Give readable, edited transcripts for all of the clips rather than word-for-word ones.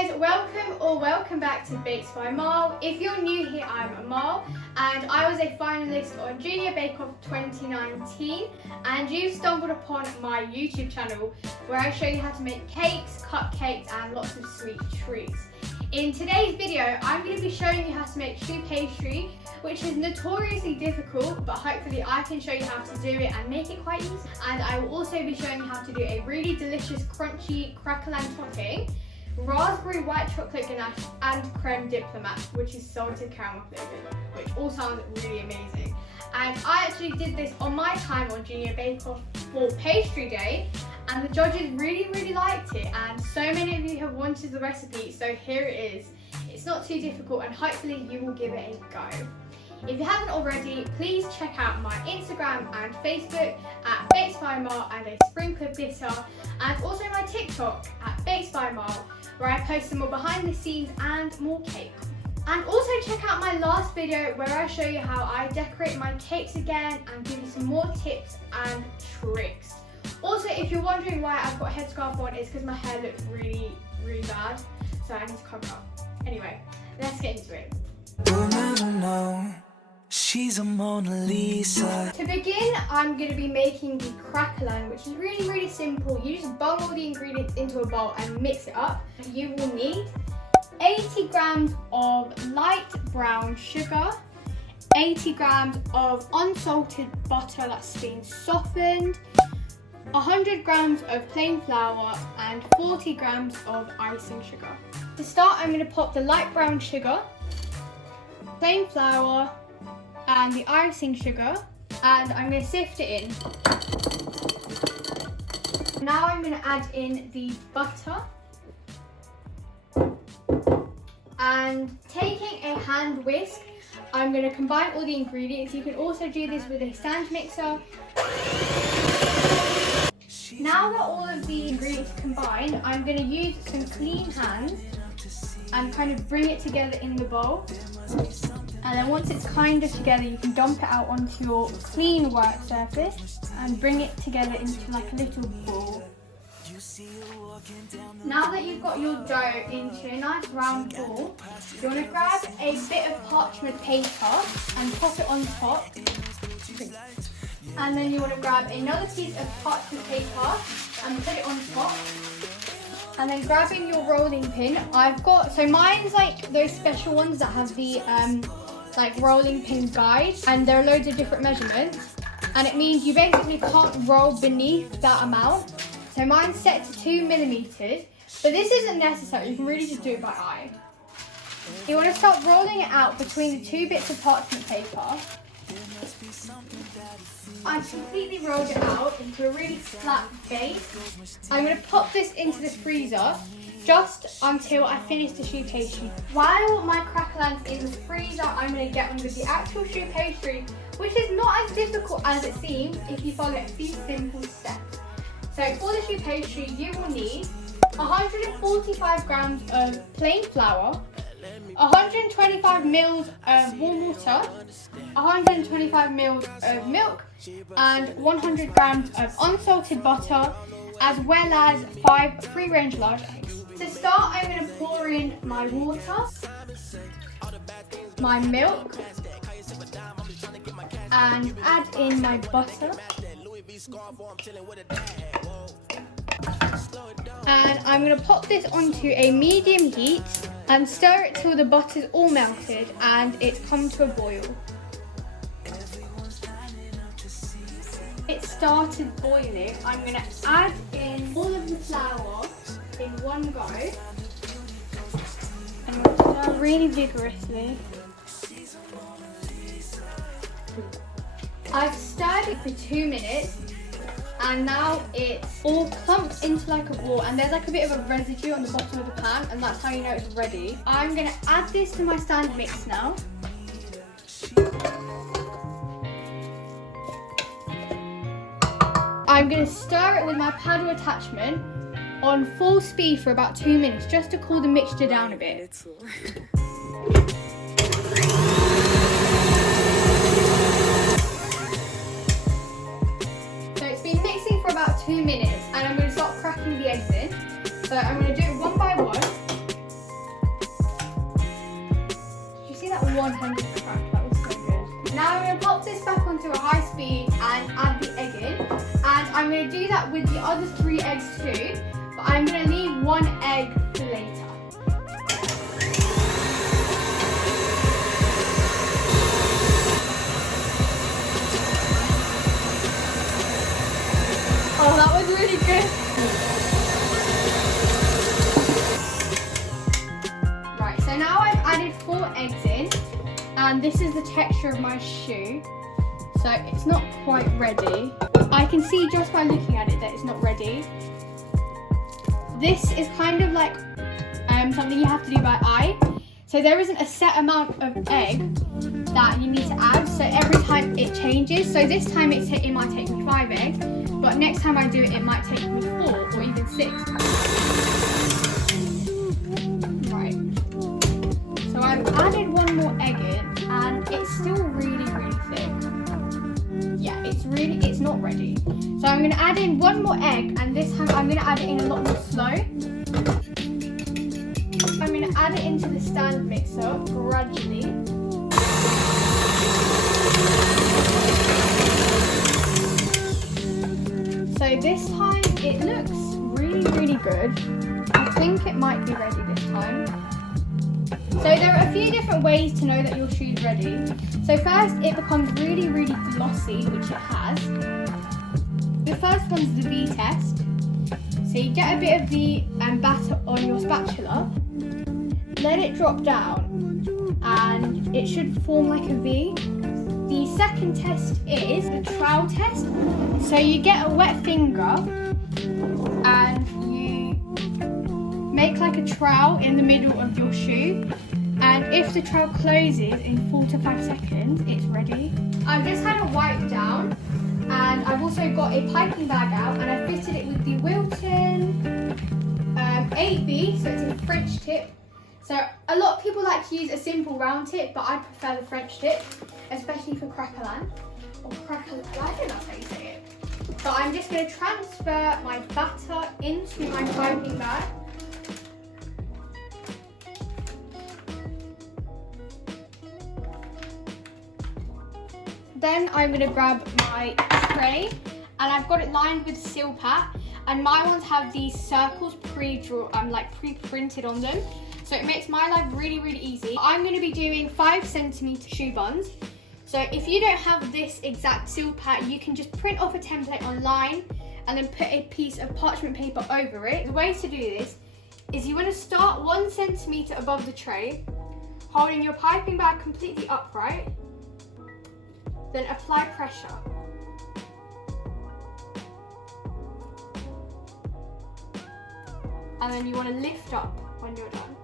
guys, welcome back to Baked by Amal. If you're new here, I'm Amal and I was a finalist on Junior Bake Off 2019 and you stumbled upon my YouTube channel where I show you how to make cakes, cupcakes and lots of sweet treats. In today's video, I'm going to be showing you how to make choux pastry, which is notoriously difficult, but hopefully I can show you how to do it and make it quite easy. And I will also be showing you how to do a really delicious crunchy craquelin topping, raspberry white chocolate ganache and creme diplomat, which is salted caramel flavoured, which all sounds really amazing. And I actually did this on my time on Junior Bake Off for pastry day, and the judges really liked it, and so many of you have wanted the recipe, so here it is. It's not too difficult and hopefully you will give it a go. If you haven't already, please check out my Instagram and Facebook at Baked by Amal and a sprinkle of glitter, and also my TikTok at Baked by Amal, where I post some more behind the scenes and more cake. And also check out my last video where I show you how I decorate my cakes again and give you some more tips and tricks. Also, if you're wondering why I've got a headscarf on, it's because my hair looks really bad, so I need to cover it up. Anyway, let's get into it. You'll never know. She's a Mona Lisa. To begin, I'm going to be making the craquelin, which is really simple. You just bung all the ingredients into a bowl and mix it up. You will need 80 grams of light brown sugar, 80 grams of unsalted butter that's been softened, 100 grams of plain flour and 40 grams of icing sugar. To start, I'm going to pop the light brown sugar, plain flour and the icing sugar, and I'm going to sift it in. Now I'm going to add in the butter, and taking a hand whisk, I'm going to combine all the ingredients. You can also do this with a stand mixer. Now that all of the ingredients are combined, I'm going to use some clean hands and kind of bring it together in the bowl. And then once it's kind of together, you can dump it out onto your clean work surface and bring it together into like a little ball. Now that you've got your dough into a nice round ball, you want to grab a bit of parchment paper and pop it on top. And then you want to grab another piece of parchment paper and put it on top. And then grabbing your rolling pin, so mine's like those special ones that have the like rolling pin guide, and there are loads of different measurements, and it means you basically can't roll beneath that amount. So mine's set to 2 millimeters, but this isn't necessary, you can really just do it by eye. You want to start rolling it out between the two bits of parchment paper. I've completely rolled it out into a really flat base. I'm going to pop this into the freezer just until I finish the choux pastry. While my craquelin's in the freezer, I'm going to get on with the actual choux pastry, which is not as difficult as it seems if you follow a few simple steps. So for the choux pastry, you will need 145 grams of plain flour, 125 mils of warm water, 125 mils of milk, and 100 grams of unsalted butter, as well as 5 free-range large eggs. To start, I'm going to pour in my water, my milk, and add in my butter. And I'm going to pop this onto a medium heat and stir it till the butter's all melted and it's come to a boil. It started boiling. I'm going to add in all of the flour in one go. And I'm going to stir really vigorously. I've stirred it for 2 minutes. And now it's all clumped into like a ball, and there's like a bit of a residue on the bottom of the pan, and that's how you know it's ready. I'm going to add this to my stand mix now. I'm going to stir it with my paddle attachment on full speed for about 2 minutes, just to cool the mixture down a bit. For about 2 minutes, and I'm going to start cracking the eggs in. So I'm going to do it one by one. with the other 3 eggs too, but I'm going to leave 1 egg for later. Oh, that was really good. Right, so now I've added 4 eggs in, and this is the texture of my choux. So it's not quite ready. I can see just by looking at it that it's not ready. This is kind of like something you have to do by eye. So there isn't a set amount of egg that you need to add. So every time it changes. So this time it might take me 5 eggs, but next time I do it, it might take me 4 or even 6. Right. So I've added 1 more egg in, and it's still really thick. Yeah, it's not ready. So I'm going to add in 1 more egg, and this time I'm going to add it in a lot more slow. I'm going to add it into the stand mixer gradually. So this time it looks really good. I think it might be ready this time. So there are a few different ways to know that your choux is ready. So first, it becomes really glossy, which it has. The first one's the V test. So you get a bit of the batter on your spatula, let it drop down, and it should form like a V. The second test is the trowel test. So you get a wet finger and you make like a trowel in the middle of your choux. And if the trowel closes in 4 to 5 seconds, it's ready. I've just had it wiped down, and I've also got a piping bag out, and I fitted it with the Wilton 8B, so it's a French tip. So a lot of people like to use a simple round tip, but I prefer the French tip, especially for craquelin. Or craquelin, I think that's how you say it. So I'm just going to transfer my batter into my piping bag. Then I'm going to grab my tray, and I've got it lined with seal pat, and my ones have these circles pre-printed on them, so it makes my life really easy. I'm going to be doing 5cm choux buns. So if you don't have this exact seal pat, you can just print off a template online and then put a piece of parchment paper over it. The way to do this is you want to start 1 centimetre above the tray, holding your piping bag completely upright. Then apply pressure. And then you want to lift up when you're done.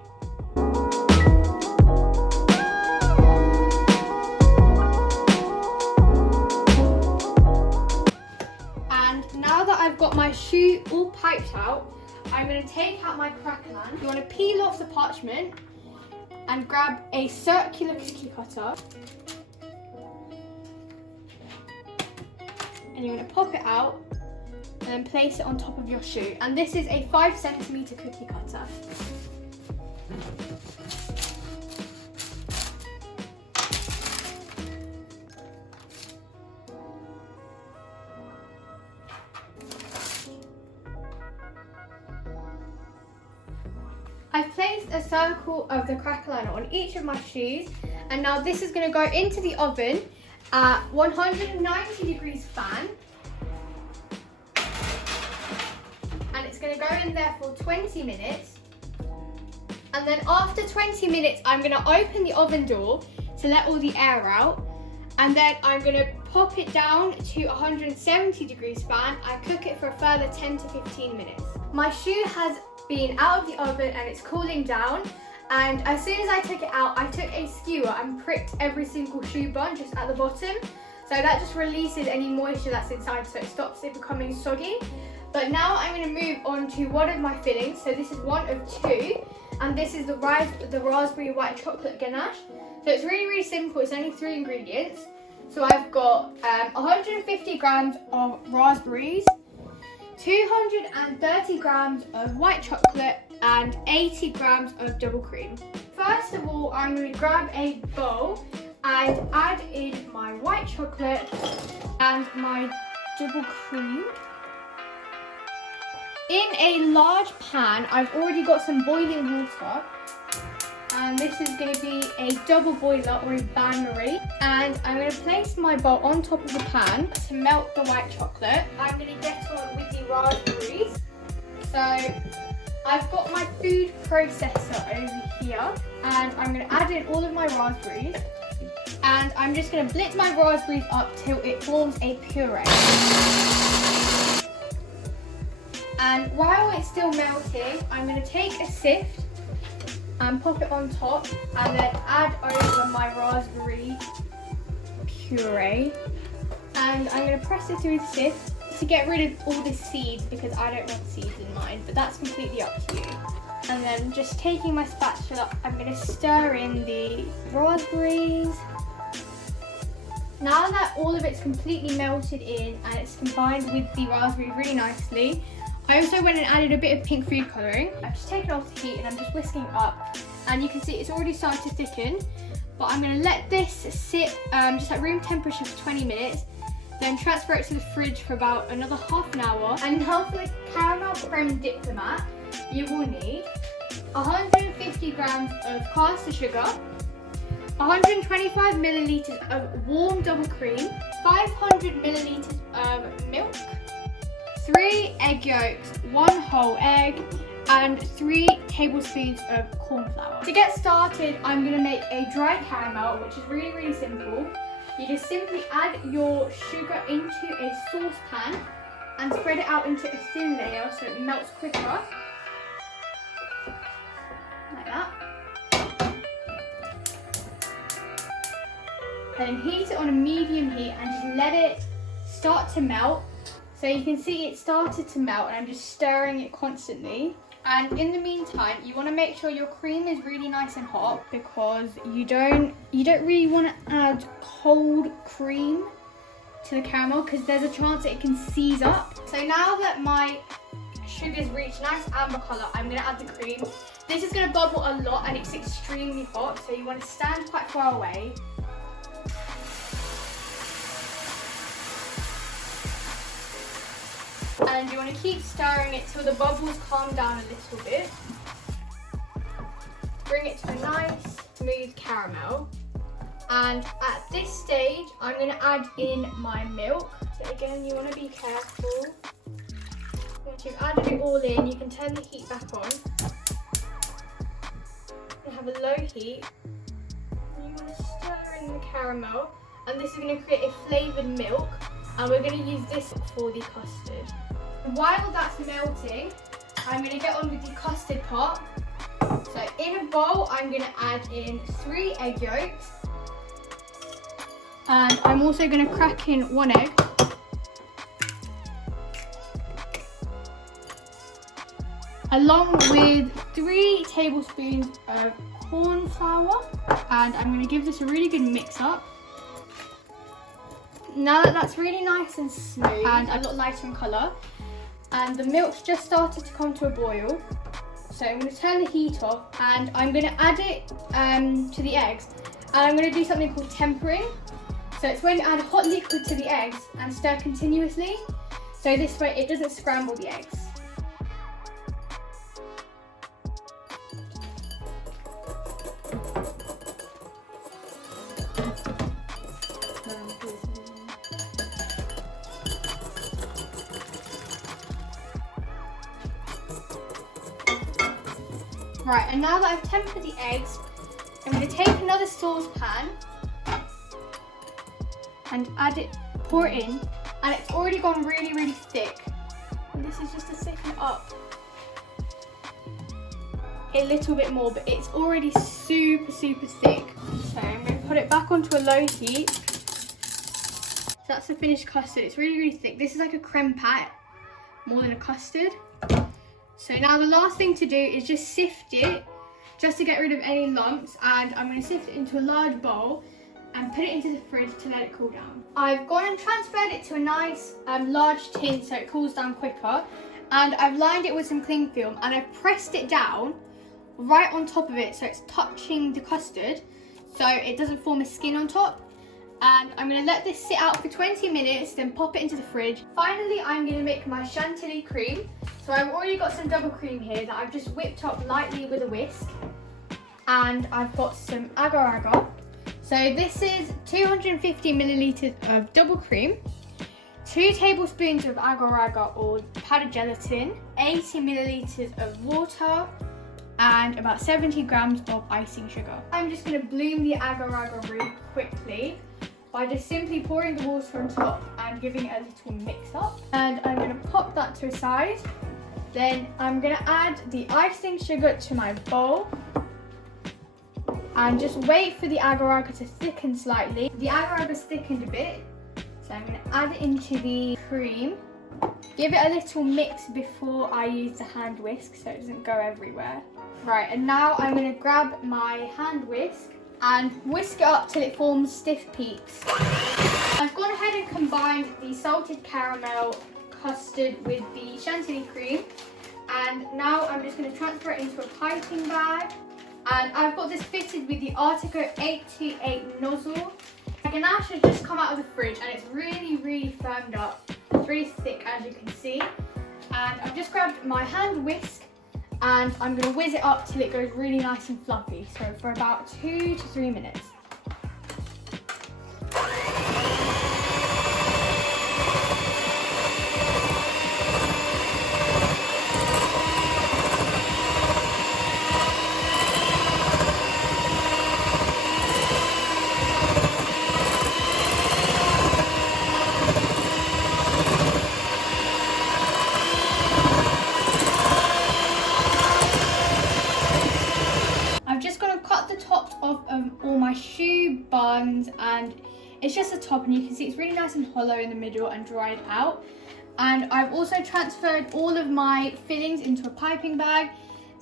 And now that I've got my choux all piped out, I'm going to take out my craquelin. You want to peel off the parchment and grab a circular cookie cutter. And you're going to pop it out and then place it on top of your choux. And this is a 5cm cookie cutter. I've placed a circle of the craquelin on each of my choux, and now this is going to go into the oven at 190 degrees fan, and it's going to go in there for 20 minutes, and then after 20 minutes I'm going to open the oven door to let all the air out, and then I'm going to pop it down to 170 degrees fan and cook it for a further 10 to 15 minutes. My choux has been out of the oven and it's cooling down. And as soon as I took it out, I took a skewer and pricked every single choux bun just at the bottom. So that just releases any moisture that's inside, so it stops it becoming soggy. But now I'm going to move on to one of my fillings. So this is one of 2, and this is the raspberry white chocolate ganache. So it's really simple, it's only 3 ingredients. So I've got 150 grams of raspberries, 230 grams of white chocolate, and 80 grams of double cream. First of all, I'm going to grab a bowl and add in my white chocolate and my double cream. In a large pan, I've already got some boiling water. And this is going to be a double boiler or a bain-marie. And I'm going to place my bowl on top of the pan to melt the white chocolate. I'm going to get on with the raspberries. So I've got my food processor over here. And I'm going to add in all of my raspberries. And I'm just going to blitz my raspberries up till it forms a puree. And while it's still melting, I'm going to take a sift and pop it on top and then add over my raspberry puree. And I'm going to press it through the sift to get rid of all the seeds because I don't want seeds in mine, but that's completely up to you. And then just taking my spatula, I'm going to stir in the raspberries. Now that all of it's completely melted in and it's combined with the raspberry really nicely, I also went and added a bit of pink food colouring. I've just taken off the heat and I'm just whisking it up. And you can see it's already started to thicken. But I'm going to let this sit just at room temperature for 20 minutes. Then transfer it to the fridge for about another half an hour. And now for the caramel creme diplomat, you will need 150 grams of caster sugar, 125 millilitres of warm double cream, 500 millilitres of milk, 3 egg yolks, 1 whole egg, and 3 tablespoons of cornflour. To get started, I'm going to make a dry caramel, which is really, really simple. You just simply add your sugar into a saucepan and spread it out into a thin layer so it melts quicker. Like that. And then heat it on a medium heat and just let it start to melt. So you can see it started to melt and I'm just stirring it constantly. And in the meantime, you want to make sure your cream is really nice and hot because you don't really want to add cold cream to the caramel because there's a chance that it can seize up. So now that my sugar's reached nice amber colour, I'm going to add the cream. This is going to bubble a lot and it's extremely hot, so you want to stand quite far away. And you want to keep stirring it till the bubbles calm down a little bit. Bring it to a nice smooth caramel. And at this stage, I'm going to add in my milk. So again, you want to be careful. Once you've added it all in, you can turn the heat back on. You have a low heat. And you want to stir in the caramel. And this is going to create a flavoured milk. And we're going to use this for the custard. While that's melting, I'm going to get on with the custard part. So in a bowl, I'm going to add in 3 egg yolks. And I'm also going to crack in 1 egg. Along with 3 tablespoons of corn flour. And I'm going to give this a really good mix up. Now that that's really nice and smooth and a lot lighter in colour, and the milk's just started to come to a boil, so I'm going to turn the heat off and I'm going to add it to the eggs, and I'm going to do something called tempering. So it's when you add hot liquid to the eggs and stir continuously, so this way it doesn't scramble the eggs. Right, and now that I've tempered the eggs, I'm going to take another saucepan and pour it in, and it's already gone really, really thick. And this is just to thicken it up a little bit more, but it's already super, super thick. So I'm going to put it back onto a low heat. So that's the finished custard. It's really, really thick. This is like a creme pat more than a custard. So now the last thing to do is just sift it, just to get rid of any lumps, and I'm going to sift it into a large bowl and put it into the fridge to let it cool down. I've gone and transferred it to a nice large tin so it cools down quicker, and I've lined it with some cling film and I've pressed it down right on top of it so it's touching the custard so it doesn't form a skin on top. And I'm going to let this sit out for 20 minutes, then pop it into the fridge. Finally, I'm going to make my Chantilly cream. So I've already got some double cream here that I've just whipped up lightly with a whisk. And I've got some agar. So this is 250 millilitres of double cream, 2 tablespoons of agar or powdered gelatin, 80 millilitres of water, and about 70 grams of icing sugar. I'm just going to bloom the agar really quickly by just simply pouring the water on top and giving it a little mix up. And I'm going to pop that to a side. Then I'm going to add the icing sugar to my bowl and just wait for the agar to thicken slightly. The agar thickened a bit, so I'm going to add it into the cream. Give it a little mix before I use the hand whisk so it doesn't go everywhere. Right, and now I'm going to grab my hand whisk and whisk it up till it forms stiff peaks. I've gone ahead and combined the salted caramel custard with the Chantilly cream, and now I'm just going to transfer it into a piping bag. And I've got this fitted with the Artico 828 nozzle. The ganache has just come out of the fridge and it's really firmed up. It's really thick, as you can see. And I've just grabbed my hand whisk and I'm going to whiz it up till it goes really nice and fluffy. So for about 2 to 3 minutes. All my choux buns, and it's just the top, and you can see it's really nice and hollow in the middle and dried out. And I've also transferred all of my fillings into a piping bag,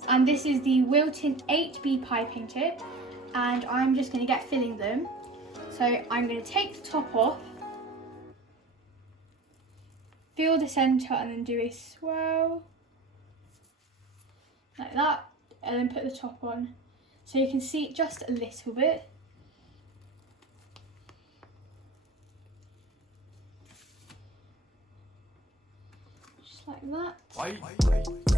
and this is the Wilton 8B piping tip, and I'm just going to get filling them. So I'm going to take the top off, fill the centre, and then do a swirl like that, and then put the top on. So you can see just a little bit. Just like that.